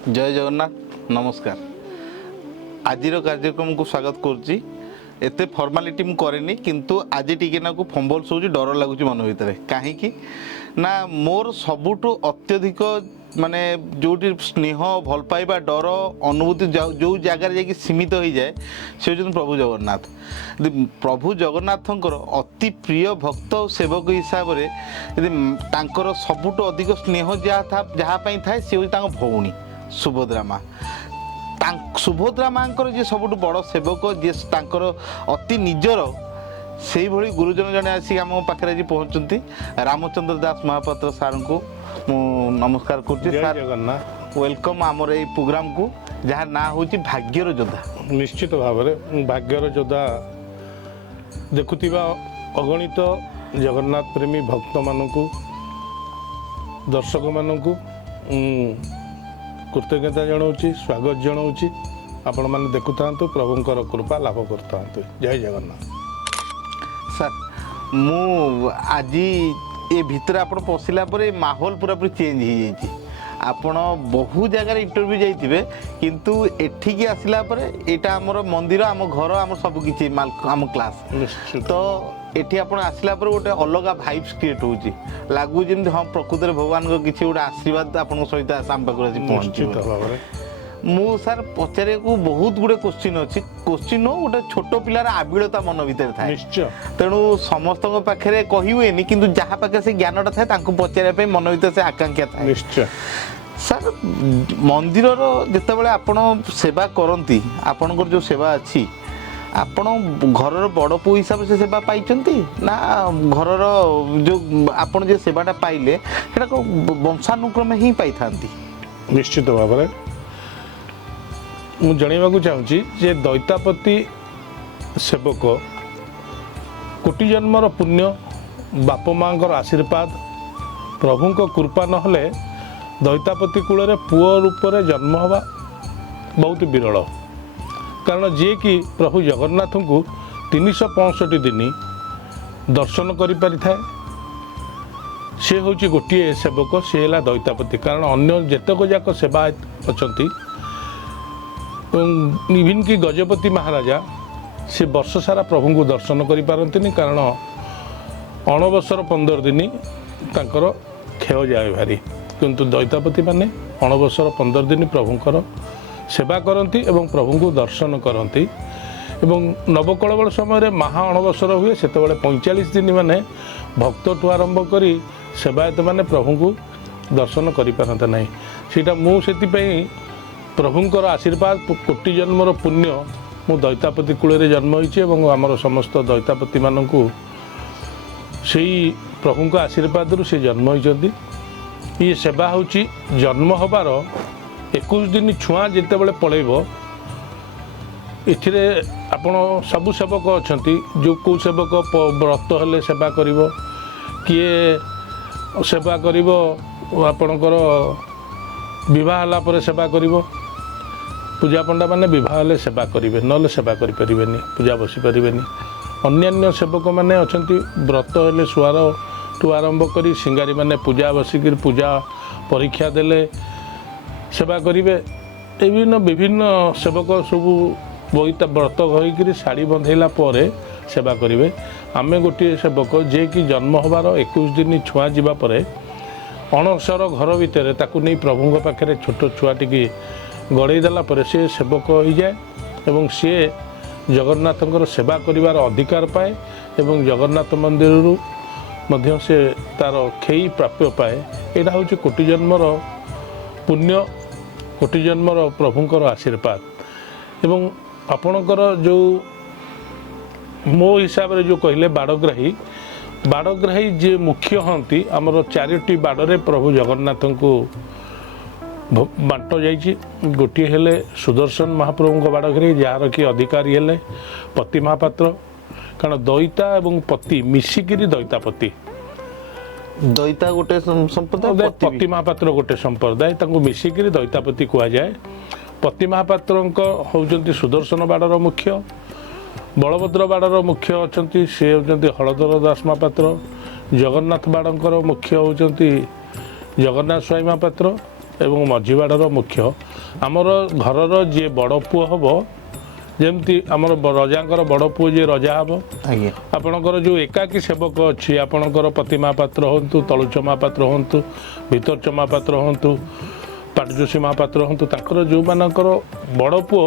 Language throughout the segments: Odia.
जय जगन्नाथ नमस्कार। आज कार्यक्रम को स्वागत करुच्ची। एते फॉर्मालिटी मु करेनी किंतु आज टिके ना को फंबल सोची डर लगुच मन भितर कहीं ना मोर सबुठु अत्यधिक माने जो स्नेह भल पाइबा डर अनुभूति जो जगार जा सीमित हो जाए से होती प्रभु जगन्नाथ। प्रभु जगन्नाथंकर अति प्रिय भक्त और सेवक हिसाब से यदि सबुठु अधिक स्नेह जहाँ थाए सी हूँ भौणी सुभद्रा माँ। सुभद्रा माँ जी सबुठ बड़ सेवक जी अति निजर से भली गुरुजन जड़े आसिक आम पाखे आज पहुँचती रामचंद्र दास महापात्र सार को नमस्कार कर वेलकम आमर ये प्रोग्राम को जहाँ ना हूँ भाग्यर योद्धा। निश्चित भाव में भाग्यर योद्धा देखुवा अगणित जगन्नाथ प्रेमी भक्त मानक दर्शक मानक कृतज्ञता जनाऊँगी स्वागत जनाऊँगी आपण मैंने देखु था प्रभुंकर कृपा लाभ करता। जय जगन्नाथ। सर मु आज ये भितर आप पशिला माहौल पूरा पूरी चेंज हो जाइए। आपण बहु जगार इंटरव्यू जाइए किंतु एठिकी आसला यहाँ आमर मंदिर आम घर आम सबकि आम क्लास तो एठी आप आसला गोटे अलग भाइब्स क्रिएट होची लागू जमी हाँ प्रकृत में भगवान को किसी गोटे आशीर्वाद आपण सहित आम पाखु पहुँच। मु सर पचारे को बहुत गुड़े क्वेश्चन अच्छी क्वेश्चन गोटे छोट पिलार आबिलता मन भीतर थाए तेणु समस्त पाखे कही हुए कि जहाँ पाखे से ज्ञानटा थाए पचारे मन भीतर से आकांक्षा थाए। सर मंदिर जिते आपण सेवा करती आपणकर जो सेवा अच्छी आपण घर बड़ पु हिसाब से सेवा पाई ना घर जो आपण जो सेवाटा पाइले वंशानुक्रमे ही पाई था। निश्चित भाव में मुझे जानवा चाहूँगी जे दैतापति सेवक कोटि जन्मर पुण्य बाप माँ आशीर्वाद प्रभु कृपा नहले दैतापति कूल पुओ रूप से जन्म हवा बहुत विरल कारण जी कि प्रभु जगन्नाथ को 365 दिन दर्शन कर पारि थाए सी हूँ गोटे सेवक सी है दैतापति कारण अन्य जेतक जाक सेवा अच्छा इवन कि गजपति महाराजा से वर्ष सारा प्रभु को दर्शन कर पारती कारण अणबसर 15 दिन तांकर क्षय जाए भारी किंतु दैतापति माने अणबसर 15 दिन प्रभुंकर सेवा करती एवं प्रभु को दर्शन करती एवं नवकलबल समय महा अणबसर हुए से 45 दिन माने भक्त ठू आरंभ कर सेवायत माने प्रभु को दर्शन कर पारते ना सीटा मुझे प्रभुंकर आशीर्वाद कोटि जन्मर पुण्य मु दैतापति कूल जन्म होइछि एवं आमर समस्त दैतापति मानक से प्रभु आशीर्वाद रू से जन्म होइछन्ति। ये सेवा हूँ जन्म हबार 21 दिन छुआ जिते बड़े पलैब एथिरे आपण सबु सेवक अच्छा जो कौ सेवक व्रत हेले सेवा करिवो किए सेवा करिवो आपणकर विवाह हला परे सेवा करिवो पूजा पंडा माने विवाह हेले सेवा करिवे नले सेवा करि परिबेनी पूजा बसी परिबेनी अन्यान्य सेवक माने अछंती व्रत हेले सुआर टू आरंभ करी सिंगारी माने पूजा बसिक पूजा परीक्षा देले सेवा करिवे विभिन्न विभिन्न सेवक सब बोईता व्रत होकर शाड़ी बंधेला परे सेवा करिवे आमे गोटे सेवक जे कि जन्म हबार 21 दिन छुआ जीवा परे अणसर घर भितर ताकू नहीं प्रभु पाखे छोट छुआटी गड़े देला परे से सेवक हो जाए एवं सी जगन्नाथंकर सेवा करिवार अधिकार पाए एवं जगन्नाथ मंदिर मध्य से तार खेई प्राप्य पाए। यहाँ हूँ कोटि जन्मर पुण्य कोटि जन्मर प्रभुंकर आशीर्वाद एवं आपणकर जो मो हिसाब रे जो कहले बाड़ग्राही जे मुख्य हंती आमर 4टी बाड़े प्रभु जगन्नाथ को बांट जाइए गोटे हेले सुदर्शन महाप्रभु बाड़ग्राही जार कि अधिकारी हेले पति महापात्र कारण दैता एवं पति मिसिकी दैतापति दैता गोटे संप्रदाय पति महापात्र गोटे संप्रदाय मिसिकी दैतापति कह जाए। पति महापात्र होउचंती सुदर्शन बाड़र मुख्य बलभद्र बाड़र मुख्य अच्छा सी होती हलधर दास महापात्र जगन्नाथ बाड़र मुख्य होउचंती जगन्नाथ स्वामी महापात्र ଏବଂ ମଝିବାଡ଼ର ମୁଖ୍ୟ ଆମର ଘରର ଯିଏ ବଡ଼ ପୁଅ ହେବ ଯେମିତି ଆମର ରଜାଙ୍କର ବଡ଼ ପୁଅ ଯିଏ ରଜା ହେବ ଆଜ୍ଞା ଆପଣଙ୍କର ଯେଉଁ ଏକାକୀ ସେବକ ଅଛି ଆପଣଙ୍କର ପ୍ରତିମା ପାତ୍ର ହୁଅନ୍ତୁ ତଳୁଚ ମହାପାତ୍ର ହୁଅନ୍ତୁ ଭିତରଚ ମହାପାତ୍ର ହୁଅନ୍ତୁ ପାଟଜୋଶୀ ମହାପାତ୍ର ହୁଅନ୍ତୁ ତାଙ୍କର ଯେଉଁମାନଙ୍କର ବଡ଼ ପୁଅ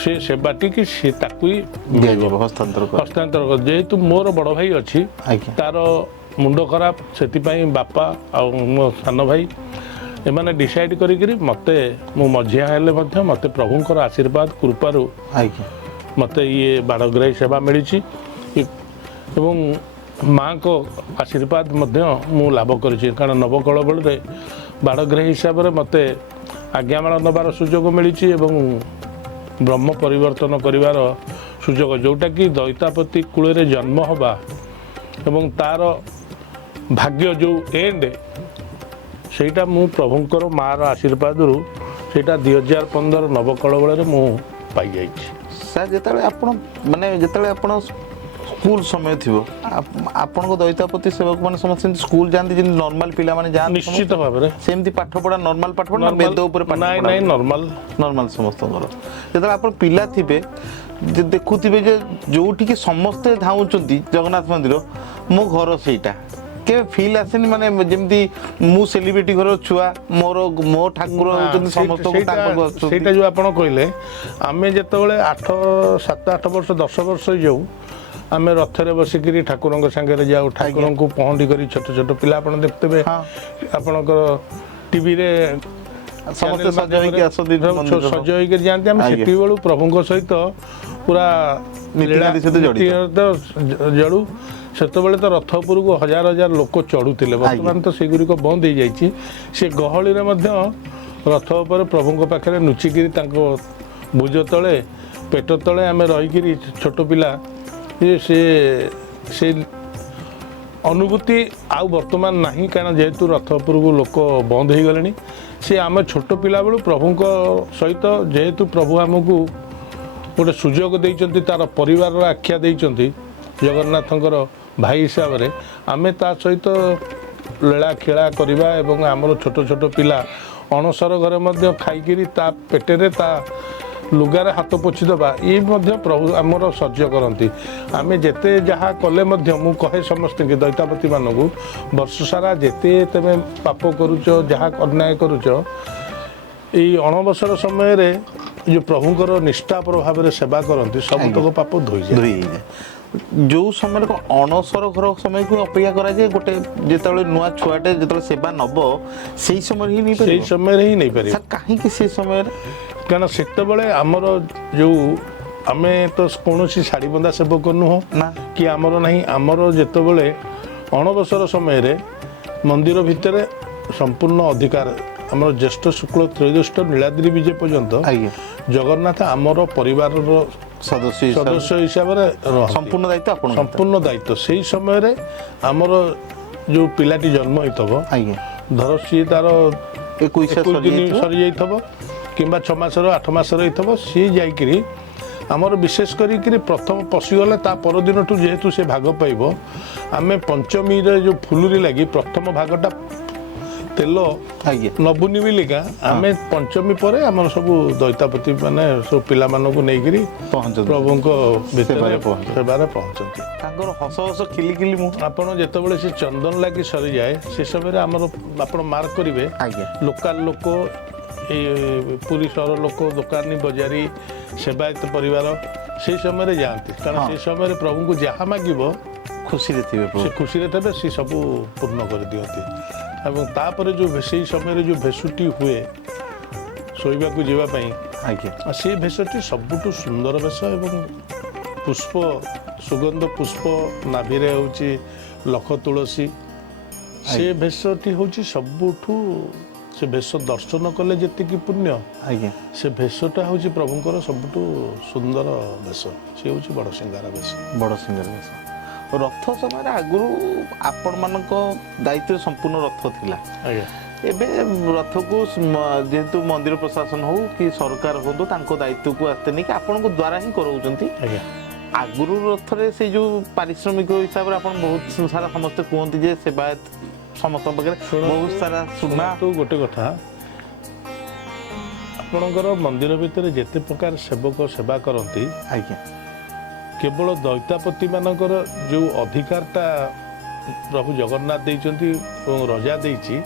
ସେ ସେବାଟିକି ସେ ତାକୁ ହିଁ ଦିଆଯିବ ହସ୍ତାନ୍ତର ଯେହେତୁ ମୋର ବଡ଼ ଭାଇ ଅଛି ଆଜ୍ଞା ତାର ମୁଣ୍ଡ ଖରାପ ସେଥିପାଇଁ ବାପା ଆଉ ମୋ ସାନ ଭାଇ ଏମାନେ ଡିସାଇଡ଼୍ କରିକିରି ମୋତେ ମୁଁ ମଝିଆ ହେଲେ ମଧ୍ୟ ମୋତେ ପ୍ରଭୁଙ୍କର ଆଶୀର୍ବାଦ କୃପାରୁ ଆଜ୍ଞା ମୋତେ ଇଏ ବାଡ଼ଗ୍ରାହୀ ସେବା ମିଳିଛି ଏବଂ ମାଆଙ୍କ ଆଶୀର୍ବାଦ ମଧ୍ୟ ମୁଁ ଲାଭ କରିଛି କାରଣ ନବକଳେବରରେ ବାଡ଼ଗ୍ରାହୀ ହିସାବରେ ମୋତେ ଆଜ୍ଞାମାଳ ନେବାର ସୁଯୋଗ ମିଳିଛି ଏବଂ ବ୍ରହ୍ମ ପରିବର୍ତ୍ତନ କରିବାର ସୁଯୋଗ ଯେଉଁଟାକି ଦୈତାପତି କୂଳରେ ଜନ୍ମ ହେବା ଏବଂ ତା'ର ଭାଗ୍ୟ ଯେଉଁ ଏଣ୍ଡ ସେଇଟା ମୁଁ ପ୍ରଭୁଙ୍କର ମାଆର ଆଶୀର୍ବାଦରୁ ସେଇଟା 2015 ନବକଳେବରରେ ମୁଁ ପାଇଯାଇଛି। ସାର୍ ଯେତେବେଳେ ଆପଣ ସ୍କୁଲ ସମୟ ଥିବ ଆପଣଙ୍କ ଦୈତାପତି ସେବକ ମାନେ ସମସ୍ତେ ସ୍କୁଲ ଯାଆନ୍ତି ଯେମିତି ନର୍ମାଲ ପିଲାମାନେ ଯାଆନ୍ତି ନିଶ୍ଚିତ ଭାବରେ ସେମିତି ପାଠ ପଢ଼ା ନର୍ମାଲ ପାଠ ପଢ଼ା ବେଦ ଉପରେ ନାଇଁ ନର୍ମାଲ ସମସ୍ତଙ୍କର ଯେତେବେଳେ ଆପଣ ପିଲା ଥିବେ ଦେଖୁଥିବେ ଯେ ଯୋଉଠିକି ସମସ୍ତେ ଧାଉଁଛନ୍ତି ଜଗନ୍ନାଥ ମନ୍ଦିର ମୋ ଘର ସେଇଟା କେବେ ଫିଲ୍ ଆସେନି ମାନେ ଯେମିତି ମୁଁ ସେଲିବ୍ରିଟି ଘର ଛୁଆ ମୋ ଠାକୁର ହେଉଛନ୍ତି ସମସ୍ତଙ୍କୁ ସେଇଟା ଯେଉଁ ଆପଣ କହିଲେ ଆମେ ଯେତେବେଳେ 7-8 ବର୍ଷ 10 ବର୍ଷ ଯାଉ ଆମେ ରଥରେ ବସିକିରି ଠାକୁରଙ୍କ ସାଙ୍ଗରେ ଯାଉ ଠାକୁରଙ୍କୁ ପହଣ୍ଡି କରି ଛୋଟ ଛୋଟ ପିଲା ଆପଣ ଦେଖୁଥିବେ ଆପଣଙ୍କର ଟିଭିରେ ସମସ୍ତେ ସଜ ହେଇକି ଆସନ୍ତି ସଜ ହେଇକି ଯାଆନ୍ତି ଆମେ ସେଠି ବେଳୁ ପ୍ରଭୁଙ୍କ ସହିତ ପୁରା ଜଳୁ ସେତେବେଳେ ତ ରଥ ଉପରକୁ ହଜାର ହଜାର ଲୋକ ଚଢ଼ୁଥିଲେ ବର୍ତ୍ତମାନ ତ ସେଗୁଡ଼ିକ ବନ୍ଦ ହେଇଯାଇଛି ସେ ଗହଳିରେ ମଧ୍ୟ ରଥ ଉପରେ ପ୍ରଭୁଙ୍କ ପାଖରେ ଲୁଚିକିରି ତାଙ୍କ ଭୁଜ ତଳେ ପେଟ ତଳେ ଆମେ ରହିକିରି ଛୋଟ ପିଲା ସେ ଅନୁଭୂତି ଆଉ ବର୍ତ୍ତମାନ ନାହିଁ କାରଣ ଯେହେତୁ ରଥ ଉପରକୁ ଲୋକ ବନ୍ଦ ହେଇଗଲେଣି ସେ ଆମେ ଛୋଟ ପିଲା ବେଳୁ ପ୍ରଭୁଙ୍କ ସହିତ ଯେହେତୁ ପ୍ରଭୁ ଆମକୁ ଗୋଟେ ସୁଯୋଗ ଦେଇଛନ୍ତି ତାର ପରିବାରର ଆଖ୍ୟା ଦେଇଛନ୍ତି ଜଗନ୍ନାଥଙ୍କର ଭାଇ ହିସାବରେ ଆମେ ତା ସହିତ ଲୀଳା ଖେଳା କରିବା ଏବଂ ଆମର ଛୋଟ ଛୋଟ ପିଲା ଅଣସର ଘରେ ମଧ୍ୟ ଖାଇକିରି ତା ପେଟରେ ତା ଲୁଗାରେ ହାତ ପୋଛି ଦେବା ଇଏ ମଧ୍ୟ ପ୍ରଭୁ ଆମର ସହ୍ୟ କରନ୍ତି ଆମେ ଯେତେ ଯାହା କଲେ ମଧ୍ୟ ମୁଁ କହେ ସମସ୍ତଙ୍କୁ ଦୈତାପତିମାନଙ୍କୁ ବର୍ଷ ସାରା ଯେତେ ତମେ ପାପ କରୁଛ ଯାହା ଅନ୍ୟାୟ କରୁଛ ଏଇ ଅଣବସର ସମୟରେ ଯେଉଁ ପ୍ରଭୁଙ୍କର ନିଷ୍ଠାପର ଭାବରେ ସେବା କରନ୍ତି ସବୁତକ ପାପ ଧୋଇଯାଏ ଯେଉଁ ସମୟରେ ଅଣସର ଘର ସମୟକୁ ଅପେକ୍ଷା କରାଯାଏ ଗୋଟେ ଯେତେବେଳେ ନୂଆ ଛୁଆଟେ ଯେତେବେଳେ ସେବା ନେବ ସେଇ ସମୟରେ ହିଁ ନେଇପାରିବ ସେଇ ସମୟରେ ହିଁ ନେଇପାରିବ କାହିଁକି ସେ ସମୟରେ କାରଣ ସେତେବେଳେ ଆମର ଯେଉଁ ଆମେ ତ କୌଣସି ଶାଢ଼ୀ ବନ୍ଧା ସେବକ ନୁହଁ ନା କି ଆମର ନାହିଁ ଆମର ଯେତେବେଳେ ଅଣବସର ସମୟରେ ମନ୍ଦିର ଭିତରେ ସମ୍ପୂର୍ଣ୍ଣ ଅଧିକାର ଆମର ଜ୍ୟେଷ୍ଠ ଶୁକ୍ଳ ତ୍ରୟୋଦଶ ନୀଳାଦ୍ରି ବିଜେ ପର୍ଯ୍ୟନ୍ତ ଜଗନ୍ନାଥ ଆମର ପରିବାରର ସଦସ୍ୟ ହିସାବରେ ସମ୍ପୂର୍ଣ୍ଣ ଦାୟିତ୍ୱ ସେଇ ସମୟରେ ଆମର ଯେଉଁ ପିଲାଟି ଜନ୍ମ ହେଇଥିବ ଧର ସିଏ ତାର 21 ଦିନ ସରିଯାଇଥିବ କିମ୍ବା 6 ମାସର 8 ମାସର ହେଇଥିବ ସିଏ ଯାଇକିରି ଆମର ବିଶେଷ କରିକିରି ପ୍ରଥମ ପଶିଗଲେ ତା ପରଦିନଠୁ ଯେହେତୁ ସେ ଭାଗ ପାଇବ ଆମେ ପଞ୍ଚମୀରେ ଯେଉଁ ଫୁଲୁରି ଲାଗି ପ୍ରଥମ ଭାଗଟା ତେଲ ନବୁନି ବିଲିକା ଆମେ ପଞ୍ଚମୀ ପରେ ଆମର ସବୁ ଦୈତାପତି ମାନେ ସବୁ ପିଲାମାନଙ୍କୁ ନେଇକିରି ପ୍ରଭୁଙ୍କ ସେବାରେ ପହଞ୍ଚନ୍ତି ତାଙ୍କର ହସ ହସ ଖିଲିଖିଲି ମୁଁ ଆପଣ ଯେତେବେଳେ ସେ ଚନ୍ଦନ ଲାଗି ସରିଯାଏ ସେ ସମୟରେ ଆମର ଆପଣ ମାର୍କ କରିବେ ଲୋକାଲ ଲୋକ ଏଇ ପୁରୀ ସହର ଲୋକ ଦୋକାନୀ ବଜାରୀ ସେବାୟତ ପରିବାର ସେଇ ସମୟରେ ଯାଆନ୍ତି କାରଣ ସେ ସମୟରେ ପ୍ରଭୁଙ୍କୁ ଯାହା ମାଗିବ ଖୁସିରେ ଥିବେ ସେ ଖୁସିରେ ଥିବେ ସେ ସବୁ ପୂର୍ଣ୍ଣ କରିଦିଅନ୍ତି ଏବଂ ତାପରେ ଯେଉଁ ସେଇ ସମୟରେ ଯେଉଁ ଭେଷୁଟି ହୁଏ ଶୋଇବାକୁ ଯିବା ପାଇଁ ସେ ଭେଷଟି ସବୁଠୁ ସୁନ୍ଦର ବେଶ ଏବଂ ପୁଷ୍ପ ସୁଗନ୍ଧ ପୁଷ୍ପ ନାଭିରେ ହେଉଛି ଲଖ ତୁଳସୀ ସେ ଭେଷଟି ହେଉଛି ସବୁଠୁ ସେ ଭେଷ ଦର୍ଶନ କଲେ ଯେତିକି ପୁଣ୍ୟ ସେ ଭେଷଟା ହେଉଛି ପ୍ରଭୁଙ୍କର ସବୁଠୁ ସୁନ୍ଦର ବେଶ ସେ ହେଉଛି ବଡ଼ ସିଙ୍ଗାର ବେଶ ରଥ ସମୟରେ ଆଗରୁ ଆପଣମାନଙ୍କ ଦାୟିତ୍ୱରେ ସମ୍ପୂର୍ଣ୍ଣ ରଥ ଥିଲା ଏବେ ରଥକୁ ଯେହେତୁ ମନ୍ଦିର ପ୍ରଶାସନ ହଉ କି ସରକାର ହୁଅନ୍ତୁ ତାଙ୍କ ଦାୟିତ୍ୱକୁ ଆସ୍ତେ ନେଇକି ଆପଣଙ୍କ ଦ୍ୱାରା ହିଁ କରାଉଛନ୍ତି ଆଗରୁ ରଥରେ ସେଇ ଯେଉଁ ପାରିଶ୍ରମିକ ହିସାବରେ ଆପଣ ବହୁତ ସାରା ସମସ୍ତେ କୁହନ୍ତି ଯେ ସେବାୟତ ସମସ୍ତଙ୍କ ପାଖରେ ବହୁତ ସାରା ସୁନା ଗୋଟେ କଥା ଆପଣଙ୍କର ମନ୍ଦିର ଭିତରେ ଯେତେ ପ୍ରକାର ସେବକ ସେବା କରନ୍ତି ଆଜ୍ଞା କେବଳ ଦୈତାପତି ମାନଙ୍କର ଯେଉଁ ଅଧିକାରଟା ପ୍ରଭୁ ଜଗନ୍ନାଥ ଦେଇଛନ୍ତି ଏବଂ ରଜା ଦେଇଛି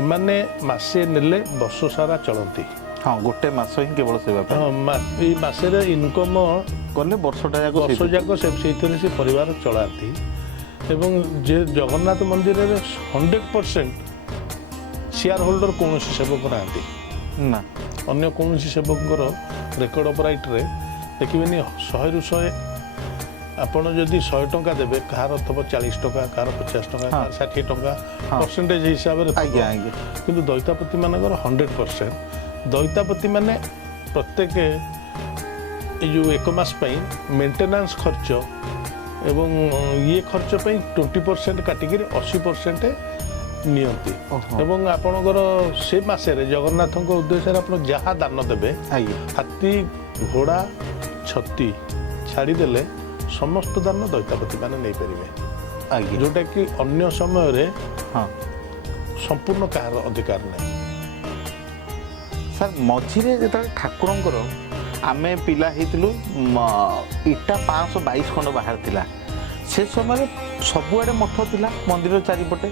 ଏମାନେ ମାସେ ନେଲେ ବର୍ଷ ସାରା ଚଳନ୍ତି। ହଁ ଗୋଟେ ମାସ ହିଁ କେବଳ ସେବା ପାଇଁ। ହଁ ଏଇ ମାସରେ ଇନକମ୍ କଲେ ବର୍ଷଟା ଯାକ ବର୍ଷ ଯାକ ସେଇଥିରେ ସେ ପରିବାର ଚଳାନ୍ତି ଏବଂ ଯେ ଜଗନ୍ନାଥ ମନ୍ଦିରରେ 100% ସେୟାର ହୋଲ୍ଡର କୌଣସି ସେବକ ନାହାନ୍ତି। ନା ଅନ୍ୟ କୌଣସି ସେବକଙ୍କର ରେକର୍ଡ ଅପରାଇଟ୍ରେ ଦେଖିବେନି 100ରୁ 100 ଆପଣ ଯଦି 100 ଟଙ୍କା ଦେବେ କାହାର ଥିବ 40 ଟଙ୍କା କାହାର 50 ଟଙ୍କା କାହାର 60 ଟଙ୍କା ପରସେଣ୍ଟେଜ ହିସାବରେ ଆଜ୍ଞା ଆଜ୍ଞା କିନ୍ତୁ ଦୈତାପତି ମାନଙ୍କର 100%। ଦୈତାପତି ମାନେ ପ୍ରତ୍ୟେକ ଏଇ ଯେଉଁ 1 ମାସ ପାଇଁ ମେଣ୍ଟେନାନ୍ସ ଖର୍ଚ୍ଚ ଏବଂ ଇଏ ଖର୍ଚ୍ଚ ପାଇଁ 20% କାଟିକିରି 80% ନିଅନ୍ତି ଏବଂ ଆପଣଙ୍କର ସେ ମାସରେ ଜଗନ୍ନାଥଙ୍କ ଉଦ୍ଦେଶ୍ୟରେ ଆପଣ ଯାହା ଦାନ ଦେବେ ଆଜ୍ଞା ହାତୀ ଘୋଡ଼ା ଛତି ଛାଡ଼ିଦେଲେ ସମସ୍ତ ଦାନ ଦୈତାପତି ମାନେ ନେଇପାରିବେ ଆଜ୍ଞା ଯେଉଁଟାକି ଅନ୍ୟ ସମୟରେ ହଁ ସମ୍ପୂର୍ଣ୍ଣ କାହାର ଅଧିକାର ନାହିଁ। ସାର୍ ମଝିରେ ଯେତେବେଳେ ଠାକୁରଙ୍କର ଆମେ ପିଲା ହେଇଥିଲୁ ଇଟା 522 ଖଣ୍ଡ ବାହାରିଥିଲା ସେ ସମୟରେ ସବୁଆଡ଼େ ମଠ ଥିଲା ମନ୍ଦିର ଚାରିପଟେ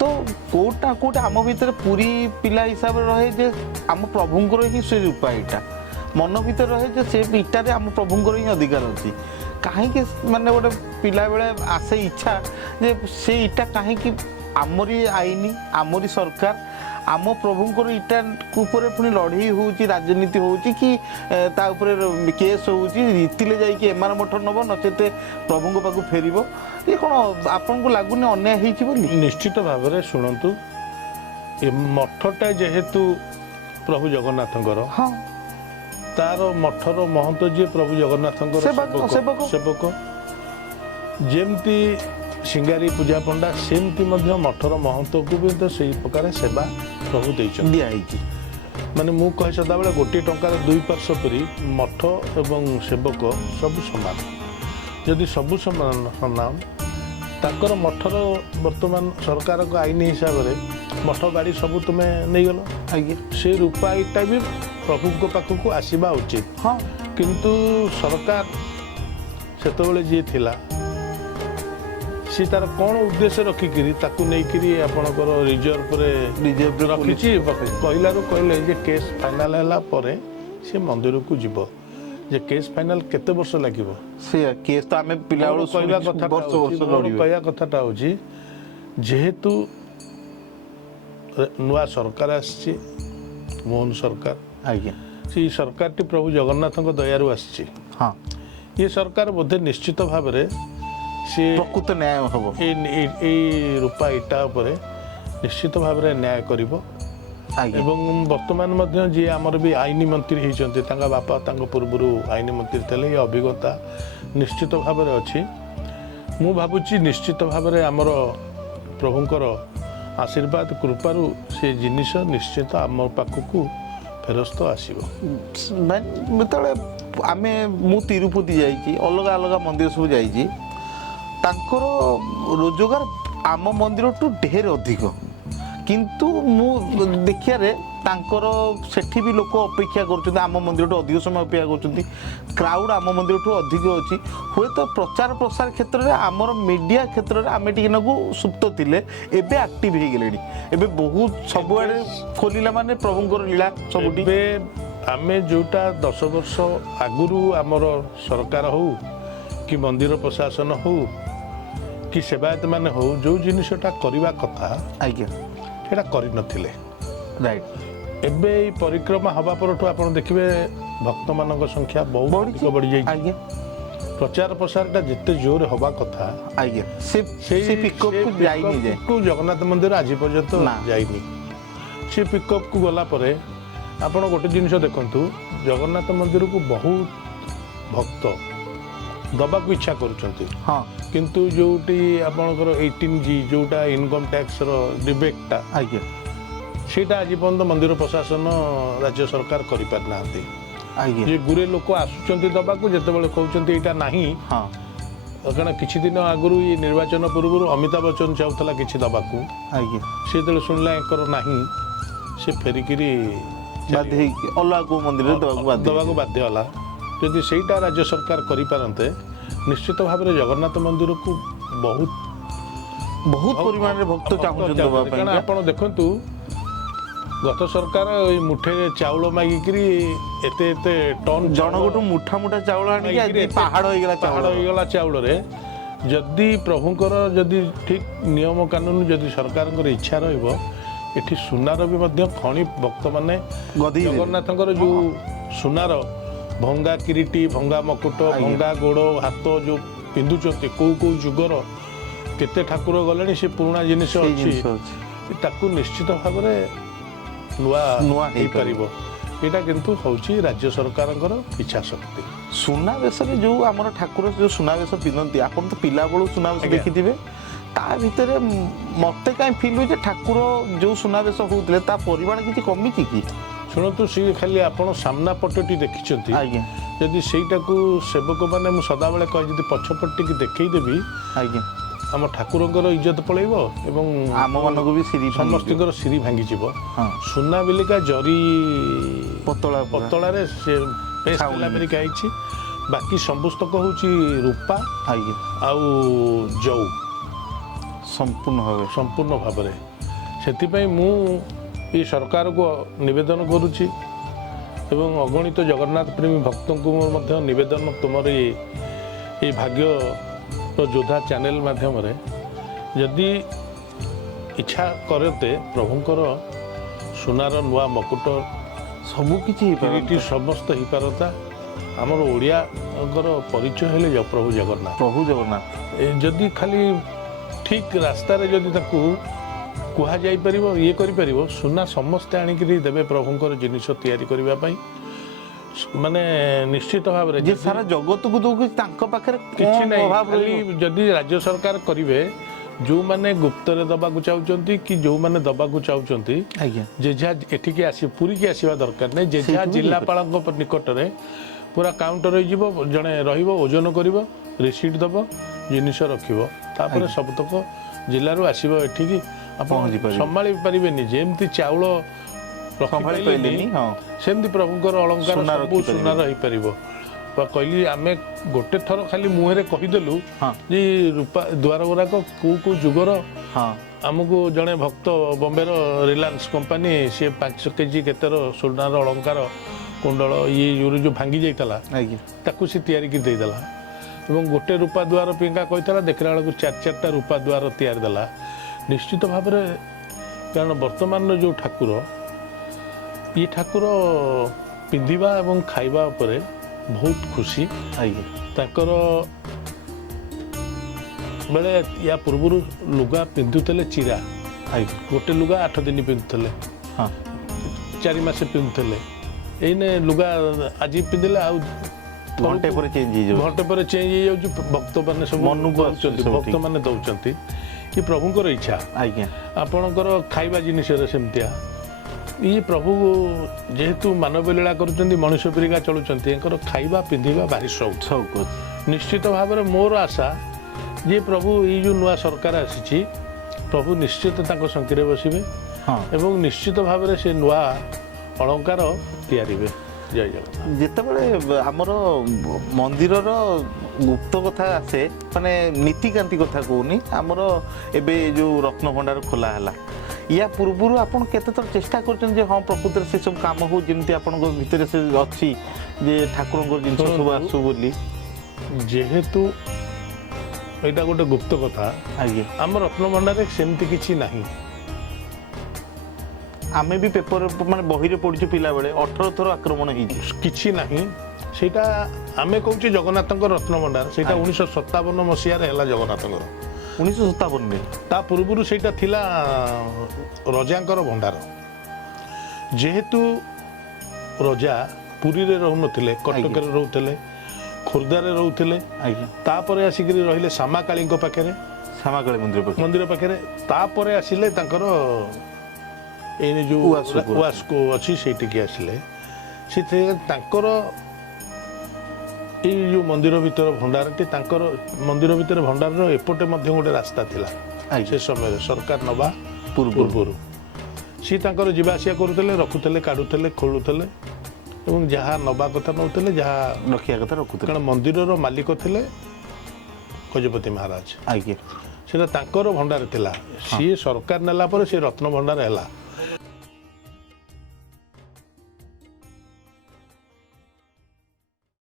ତ କେଉଁଟା କେଉଁଟା ଆମ ଭିତରେ ପୁରୀ ପିଲା ହିସାବରେ ରହେ ଯେ ଆମ ପ୍ରଭୁଙ୍କର ହିଁ ସେ ରୂପା ଇଟା ମନ ଭିତରେ ରହେ ଯେ ସେ ଇଟାରେ ଆମ ପ୍ରଭୁଙ୍କର ହିଁ ଅଧିକାର ଅଛି କାହିଁକି ମାନେ ଗୋଟେ ପିଲାବେଳେ ଆସେ ଇଚ୍ଛା ଯେ ସେ ଇଟା କାହିଁକି ଆମରି ଆଇନ ଆମରି ସରକାର ଆମ ପ୍ରଭୁଙ୍କର ଇଟା ଉପରେ ପୁଣି ଲଢ଼େଇ ହେଉଛି ରାଜନୀତି ହେଉଛି କି ତା ଉପରେ କେସ୍ ହେଉଛି ଜିତିଲେ ଯାଇକି ଏମାନ ମଠ ନେବ ନଚେତେ ପ୍ରଭୁଙ୍କ ପାଖକୁ ଫେରିବ ଏ କ'ଣ ଆପଣଙ୍କୁ ଲାଗୁନି ଅନ୍ୟାୟ ହେଇଛି ବୋଲି? ନିଶ୍ଚିତ ଭାବରେ ଶୁଣନ୍ତୁ ଏ ମଠଟା ଯେହେତୁ ପ୍ରଭୁ ଜଗନ୍ନାଥଙ୍କର ହଁ ତାର ମଠର ମହନ୍ତ ଯିଏ ପ୍ରଭୁ ଜଗନ୍ନାଥଙ୍କର ସେବକ ଯେମିତି ସିଙ୍ଗାରୀ ପୂଜା ପଣ୍ଡା ସେମିତି ମଧ୍ୟ ମଠର ମହନ୍ତକୁ ବି ତ ସେଇ ପ୍ରକାର ସେବା ପ୍ରଭୁ ଦେଇଛନ୍ତି ଦିଆହେଇଛି। ମାନେ ମୁଁ କହେ ସଦାବେଳେ ଗୋଟିଏ ଟଙ୍କାର ଦୁଇ ପାର୍ଶ୍ୱ ପରି ମଠ ଏବଂ ସେବକ ସବୁ ସମାନ ଯଦି ସବୁ ସମାନ ତାଙ୍କର ମଠର ବର୍ତ୍ତମାନ ସରକାରଙ୍କ ଆଇନ ହିସାବରେ ମଠ ବାଡ଼ି ସବୁ ତୁମେ ନେଇଗଲ ଆଜ୍ଞା ସେ ରୂପା ଇଟା ବି ପ୍ରଭୁଙ୍କ ପାଖକୁ ଆସିବା ଉଚିତ ହଁ କିନ୍ତୁ ସରକାର ସେତେବେଳେ ଯିଏ ଥିଲା ସେ ତାର କ'ଣ ଉଦ୍ଦେଶ୍ୟ ରଖିକିରି ତାକୁ ନେଇକିରି ଆପଣଙ୍କର ରିଜର୍ଭରେ ରଖିଛି କହିଲାରୁ କହିଲେ ଯେ କେସ୍ ଫାଇନାଲ୍ ହେଲା ପରେ ସେ ମନ୍ଦିରକୁ ଯିବ ଯେ କେସ୍ ଫାଇନାଲ୍ କେତେ ବର୍ଷ ଲାଗିବ ସେ କେସ୍ ତ ଆମେ ପିଲାବେଳୁ କହିବା କଥାଟା ହେଉଛି ଯେହେତୁ ନୂଆ ସରକାର ଆସିଛି ମୋହନ ସରକାର ଆଜ୍ଞା ସେଇ ସରକାରଟି ପ୍ରଭୁ ଜଗନ୍ନାଥଙ୍କ ଦୟାରୁ ଆସିଛି ହଁ ଏ ସରକାର ବୋଧେ ନିଶ୍ଚିତ ଭାବରେ ସେ ପ୍ରକୃତ ନ୍ୟାୟ ହେବ ଏଇ ରୂପା ଇଟା ଉପରେ ନିଶ୍ଚିତ ଭାବରେ ନ୍ୟାୟ କରିବ ଏବଂ ବର୍ତ୍ତମାନ ମଧ୍ୟ ଯିଏ ଆମର ବି ଆଇନ ମନ୍ତ୍ରୀ ହେଇଛନ୍ତି ତାଙ୍କ ବାପା ତାଙ୍କ ପୂର୍ବରୁ ଆଇନ ମନ୍ତ୍ରୀ ଥିଲେ ଏ ଅଭିଜ୍ଞତା ନିଶ୍ଚିତ ଭାବରେ ଅଛି। ମୁଁ ଭାବୁଛି ନିଶ୍ଚିତ ଭାବରେ ଆମର ପ୍ରଭୁଙ୍କର ଆଶୀର୍ବାଦ କୃପାରୁ ସେ ଜିନିଷ ନିଶ୍ଚିତ ଆମ ପାଖକୁ ଫେରସ୍ତ ଆସିବ। ଯେତେବେଳେ ମୁଁ ତିରୁପତି ଯାଇଛି ଅଲଗା ଅଲଗା ମନ୍ଦିର ସବୁ ଯାଇଛି ତାଙ୍କର ରୋଜଗାର ଆମ ମନ୍ଦିରଠୁ ଢେର ଅଧିକ କିନ୍ତୁ ମୁଁ ଦେଖିବାରେ ତାଙ୍କର ସେଠି ବି ଲୋକ ଅପେକ୍ଷା କରୁଛନ୍ତି ଆମ ମନ୍ଦିରଠୁ ଅଧିକ ସମୟ ଅପେକ୍ଷା କରୁଛନ୍ତି କ୍ରାଉଡ୍ ଆମ ମନ୍ଦିରଠୁ ଅଧିକ ଅଛି ହୁଏତ ପ୍ରଚାର ପ୍ରସାର କ୍ଷେତ୍ରରେ ଆମର ମିଡ଼ିଆ କ୍ଷେତ୍ରରେ ଆମେ ଟିକେ ନାକୁ ସୁପ୍ତ ଥିଲେ ଏବେ ଆକ୍ଟିଭ୍ ହେଇଗଲେଣି ଏବେ ବହୁତ ସବୁଆଡ଼େ ଖୋଲିଲା ମାନେ ପ୍ରଭୁଙ୍କର ଲୀଳା ସବୁଠି। ଏବେ ଆମେ ଯେଉଁଟା 10 ବର୍ଷ ଆଗରୁ ଆମର ସରକାର ହଉ କି ମନ୍ଦିର ପ୍ରଶାସନ ହଉ କି ସେବାୟତ ମାନେ ହଉ ଯେଉଁ ଜିନିଷଟା କରିବା କଥା ଆଜ୍ଞା ସେଇଟା କରିନଥିଲେ ରାଇଟ୍ ଏବେ ଏଇ ପରିକ୍ରମା ହେବା ପରଠୁ ଆପଣ ଦେଖିବେ ଭକ୍ତମାନଙ୍କ ସଂଖ୍ୟା ବହୁତ ଅଧିକ ବଢ଼ିଯାଇଛି ଆଜ୍ଞା ପ୍ରଚାର ପ୍ରସାରଟା ଯେତେ ଜୋରରେ ହେବା କଥା ଆଜ୍ଞା ସେଇ ପିକଅପ୍କୁ ଜଗନ୍ନାଥ ମନ୍ଦିର ଆଜି ପର୍ଯ୍ୟନ୍ତ ଯାଇନି ସେ ପିକଅପ୍କୁ ଗଲା ପରେ ଆପଣ ଗୋଟେ ଜିନିଷ ଦେଖନ୍ତୁ ଜଗନ୍ନାଥ ମନ୍ଦିରକୁ ବହୁତ ଭକ୍ତ ଦେବାକୁ ଇଚ୍ଛା କରୁଛନ୍ତି ହଁ କିନ୍ତୁ ଯେଉଁଠି ଆପଣଙ୍କର 18G ଯେଉଁଟା ଇନକମ୍ ଟ୍ୟାକ୍ସର ଡିବେଟ୍ଟା ଆଜ୍ଞା ସେଇଟା ଆଜି ପର୍ଯ୍ୟନ୍ତ ମନ୍ଦିର ପ୍ରଶାସନ ରାଜ୍ୟ ସରକାର କରିପାରିନାହାନ୍ତି ଆଜ୍ଞା ଯେ ଗୁରେ ଲୋକ ଆସୁଛନ୍ତି ଦେବାକୁ ଯେତେବେଳେ କହୁଛନ୍ତି ଏଇଟା ନାହିଁ ହଁ କାରଣ କିଛି ଦିନ ଆଗରୁ ଏ ନିର୍ବାଚନ ପୂର୍ବରୁ ଅମିତାଭ ବଚ୍ଚନ ଚାହୁଥିଲା କିଛି ଦେବାକୁ ଆଜ୍ଞା ସେ ଯେତେବେଳେ ଶୁଣିଲା ଏଙ୍କର ନାହିଁ ସେ ଫେରିକିରି ବାଧ୍ୟ ହେଇକି ଅଲଗା କୋଉ ମନ୍ଦିରରେ ଦେବାକୁ ବାଧ୍ୟ ହେଲା। ଯଦି ସେଇଟା ରାଜ୍ୟ ସରକାର କରିପାରନ୍ତେ ନିଶ୍ଚିତ ଭାବରେ ଜଗନ୍ନାଥ ମନ୍ଦିରକୁ ବହୁତ ପରିମାଣରେ ଭକ୍ତ ଚାହୁଁଛନ୍ତି ଦେବା ପାଇଁ। କାରଣ ଆପଣ ଦେଖନ୍ତୁ ଗତ ସରକାର ଏଇ ମୁଠେ ଚାଉଳ ମାଗିକିରି ଏତେ ଟନ୍ ଜଣଙ୍କଠୁ ମୁଠା ଚାଉଳ ଆଣିକି ଆଜି ପାହାଡ଼ ହେଇଗଲା ଚାଉଳରେ। ଯଦି ପ୍ରଭୁଙ୍କର ଯଦି ଠିକ୍ ନିୟମ କାନୁନ ଯଦି ସରକାରଙ୍କର ଇଚ୍ଛା ରହିବ ଏଠି ସୁନାର ବି ମଧ୍ୟ ଖଣି ଭକ୍ତମାନେ ଜଗନ୍ନାଥଙ୍କର ଯେଉଁ ସୁନାର ଭଙ୍ଗା କିରୀଟି, ଭଙ୍ଗା ମକୁଟ, ଭଙ୍ଗା ଗୋଡ଼ ହାତ ଯେଉଁ ପିନ୍ଧୁଛନ୍ତି କୋଉ ଯୁଗର କେତେ ଠାକୁର ଗଲେଣି ସେ ପୁରୁଣା ଜିନିଷ ଅଛି ତାକୁ ନିଶ୍ଚିତ ଭାବରେ ନୂଆ ହେଇପାରିବ। ଏଇଟା କିନ୍ତୁ ହେଉଛି ରାଜ୍ୟ ସରକାରଙ୍କର ଇଚ୍ଛା ଶକ୍ତି। ସୁନାବେଶରେ ଯେଉଁ ଆମର ଠାକୁର ଯେଉଁ ସୁନାବେଶ ପିନ୍ଧନ୍ତି ଆପଣ ତ ପିଲାବେଳୁ ସୁନାବେଶ ଦେଖିଥିବେ ତା ଭିତରେ ମୋତେ କାହିଁ ଫିଲ୍ ହୁଏ ଯେ ଠାକୁର ଯେଉଁ ସୁନାବେଶ ହେଉଥିଲେ ତା ପରିମାଣ କିଛି କମିଛି କି? ଶୁଣନ୍ତୁ ସିଏ ଖାଲି ଆପଣ ସାମ୍ନା ପଟଟି ଦେଖିଛନ୍ତି। ଯଦି ସେଇଟାକୁ ସେବକମାନେ ମୁଁ ସଦାବେଳେ କହେ ଯଦି ପଛପଟ ଟିକେ ଦେଖେଇଦେବି ଆମ ଠାକୁରଙ୍କର ଇଜ୍ଜତ ପଳେଇବ ଏବଂ ଆମମାନଙ୍କୁ ବି ସମସ୍ତଙ୍କର ସିରି ଭାଙ୍ଗିଯିବ। ସୁନା ବିଲିକା ଜରି ପତଳାରେ ସେ ଆମେରିକା ହେଇଛି। ବାକି ସମସ୍ତକ ହେଉଛି ରୂପା ଆଉ ଜଉ ସମ୍ପୂର୍ଣ୍ଣ ଭାବରେ। ସେଥିପାଇଁ ମୁଁ ଏଇ ସରକାରକୁ ନିବେଦନ କରୁଛି ଏବଂ ଅଗଣିତ ଜଗନ୍ନାଥ ପ୍ରେମୀ ଭକ୍ତଙ୍କୁ ମଧ୍ୟ ନିବେଦନ ତୁମର ଏଇ ଭାଗ୍ୟର ଯୋଦ୍ଧା ଚ୍ୟାନେଲ ମାଧ୍ୟମରେ ଯଦି ଇଚ୍ଛା କରନ୍ତେ ପ୍ରଭୁଙ୍କର ସୁନାର ନୂଆ ମକୁଟ ସବୁକିଛି ସମସ୍ତ ହେଇପାରନ୍ତା। ଆମର ଓଡ଼ିଆଙ୍କର ପରିଚୟ ହେଲେ ପ୍ରଭୁ ଜଗନ୍ନାଥ। ଯଦି ଖାଲି ଠିକ୍ ରାସ୍ତାରେ ଯଦି ତାକୁ କୁହାଯାଇପାରିବ ଇଏ କରିପାରିବ ସୁନା ସମସ୍ତେ ଆଣିକିରି ଦେବେ ପ୍ରଭୁଙ୍କର ଜିନିଷ ତିଆରି କରିବା ପାଇଁ। ମାନେ ନିଶ୍ଚିତ ଭାବରେ ଯେ ସାରା ଜଗତକୁ ଦଉକି ତାଙ୍କ ପାଖରେ କିଛି ନାହିଁ। ଖାଲି ଯଦି ରାଜ୍ୟ ସରକାର କରିବେ ଯେଉଁମାନେ ଗୁପ୍ତରେ ଦେବାକୁ ଚାହୁଁଛନ୍ତି କି ଯେଉଁମାନେ ଦେବାକୁ ଚାହୁଁଛନ୍ତି ଯେ ଯାହା ଏଠିକି ପୁରୀକି ଆସିବା ଦରକାର ନାହିଁ। ଯେ ଯାହା ଜିଲ୍ଲାପାଳଙ୍କ ନିକଟରେ ପୁରା କାଉଣ୍ଟର ହେଇଯିବ। ଜଣେ ରହିବ ଓଜନ କରିବ ରିସିଟ୍ ଦେବ ଜିନିଷ ରଖିବ ତାପରେ ସବୁତକ ଜିଲ୍ଲାରୁ ଆସିବ ଏଠିକି। ଆପଣ ସମ୍ଭାଳି ପାରିବେନି ଯେମିତି ଚାଉଳ ରଖିପାରିଲେନି ସେମିତି ପ୍ରଭୁଙ୍କର ଅଳଙ୍କାର ସବୁ ସୁନାର ହେଇପାରିବ। କହିଲି ଆମେ ଗୋଟେ ଥର ଖାଲି ମୁହଁରେ କହିଦେଲୁ ଯେ ରୂପା ଦ୍ୱାର ଗୁଡ଼ାକ କୋଉ ଯୁଗର। ଆମକୁ ଜଣେ ଭକ୍ତ ବମ୍ବେର ରିଲାଏନ୍ସ କମ୍ପାନୀ ସିଏ 5 କେଜି କେତେର ସୁନାର ଅଳଙ୍କାର କୁଣ୍ଡଳ ଯେଉଁ ଭାଙ୍ଗି ଯାଇଥିଲା ତାକୁ ସେ ତିଆରିକି ଦେଇଦେଲା ଏବଂ ଗୋଟେ ରୂପା ଦ୍ୱାର ପିଙ୍କା କହିଥିଲା ଦେଖିଲା ବେଳକୁ 4-4ଟା ରୂପା ଦ୍ୱାର ତିଆରି ଦେଲା। ନିଶ୍ଚିତ ଭାବରେ କାରଣ ବର୍ତ୍ତମାନର ଯେଉଁ ଠାକୁର ଇଏ ଠାକୁର ପିନ୍ଧିବା ଏବଂ ଖାଇବା ଉପରେ ବହୁତ ଖୁସି। ତାଙ୍କର ବେଳେ ୟା ପୂର୍ବରୁ ଲୁଗା ପିନ୍ଧୁଥିଲେ ଚିରା ଗୋଟେ ଲୁଗା 8 ଦିନ ପିନ୍ଧୁଥିଲେ 4 ମାସ ପିନ୍ଧୁଥିଲେ। ଏଇନେ ଲୁଗା ଆଜି ପିନ୍ଧିଲେ ଆଉ ଘଣ୍ଟେ ପରେ ଚେଞ୍ଜ ହେଇଯାଉଛି। ଭକ୍ତମାନେ ସବୁ ଭକ୍ତମାନେ ଦେଉଛନ୍ତି କି ପ୍ରଭୁଙ୍କର ଇଚ୍ଛା। ଆପଣଙ୍କର ଖାଇବା ଜିନିଷରେ ସେମିତିଆ ଇଏ ପ୍ରଭୁ ଯେହେତୁ ମାନବ ଲୀଳା କରୁଛନ୍ତି ମଣିଷ ପରିକା ଚଳୁଛନ୍ତି ୟାଙ୍କର ଖାଇବା ପିନ୍ଧିବା ଭାରି ସଉକ। ନିଶ୍ଚିତ ଭାବରେ ମୋର ଆଶା ଯେ ପ୍ରଭୁ ଏଇ ଯେଉଁ ନୂଆ ସରକାର ଆସିଛି ପ୍ରଭୁ ନିଶ୍ଚିତ ତାଙ୍କ ସଙ୍କିରେ ବସିବେ ଏବଂ ନିଶ୍ଚିତ ଭାବରେ ସେ ନୂଆ ଅଳଙ୍କାର ତିଆରିବେ। ଜୟ ଜଗନ୍ନାଥ। ଯେତେବେଳେ ଆମର ମନ୍ଦିରର ଗୁପ୍ତ କଥା ଆସେ ମାନେ ନୀତିକାନ୍ତି କଥା କହୁନି ଆମର ଏବେ ଯେଉଁ ରତ୍ନଭଣ୍ଡାର ଖୋଲା ହେଲା ୟା ପୂର୍ବରୁ ଆପଣ କେତେଥର ଚେଷ୍ଟା କରୁଛନ୍ତି ଯେ ହଁ ପ୍ରକୃତରେ ସେସବୁ କାମ ହଉ ଯେମିତି ଆପଣଙ୍କ ଭିତରେ ସେ ଅଛି ଯେ ଠାକୁରଙ୍କର ଜିନିଷ ସବୁ ଆସୁ ବୋଲି? ଯେହେତୁ ଏଇଟା ଗୋଟେ ଗୁପ୍ତ କଥା ଆମ ରତ୍ନଭଣ୍ଡାରରେ ସେମିତି କିଛି ନାହିଁ। ଆମେ ବି ପେପର ମାନେ ବହିରେ ପଢିଛୁ ପିଲାବେଳେ 18 ଥର ଆକ୍ରମଣ ହେଇଛି କିଛି ନାହିଁ। ସେଇଟା ଆମେ କହୁଛେ ଜଗନ୍ନାଥଙ୍କ ରତ୍ନଭଣ୍ଡାର ସେଇଟା 1957 ମସିହାରେ ହେଲା ଜଗନ୍ନାଥଙ୍କର 1957ରେ। ତା ପୂର୍ବରୁ ସେଇଟା ଥିଲା ରଜାଙ୍କର ଭଣ୍ଡାର। ଯେହେତୁ ରଜା ପୁରୀରେ ରହୁନଥିଲେ କଟକରେ ରହୁଥିଲେ ଖୋର୍ଦ୍ଧାରେ ରହୁଥିଲେ ତାପରେ ଆସିକିରି ରହିଲେ ଶ୍ୟାମାକାଳୀଙ୍କ ପାଖରେ ଶ୍ୟାମାକାଳୀ ମନ୍ଦିର ପାଖରେ ତାପରେ ଆସିଲେ ତାଙ୍କର ଏଇନେ ଯେଉଁ ଉଆସକୁ ଅଛି ସେଇଠିକି ଆସିଲେ ସେଥିରେ ତାଙ୍କର ଏଇ ଯେଉଁ ମନ୍ଦିର ଭିତର ଭଣ୍ଡାରଟି ତାଙ୍କର ମନ୍ଦିର ଭିତରେ ଭଣ୍ଡାରର ଏପଟେ ମଧ୍ୟ ଗୋଟେ ରାସ୍ତା ଥିଲା ସେ ସମୟରେ ସରକାର ନେବା ପୂର୍ବରୁ। ସିଏ ତାଙ୍କର ଯିବା ଆସିବା କରୁଥିଲେ, ରଖୁଥିଲେ, କାଢ଼ୁଥିଲେ, ଖୋଳୁଥିଲେ ଏବଂ ଯାହା ନେବା କଥା ନେଉଥିଲେ, ଯାହା ରଖିବା କଥା ରଖୁଥିଲେ। କାରଣ ମନ୍ଦିରର ମାଲିକ ଥିଲେ ଗଜପତି ମହାରାଜ। ଆଜ୍ଞା। ସେଟା ତାଙ୍କର ଭଣ୍ଡାର ଥିଲା। ସିଏ ସରକାର ନେଲା ପରେ ସେ ରତ୍ନ ଭଣ୍ଡାର ହେଲା।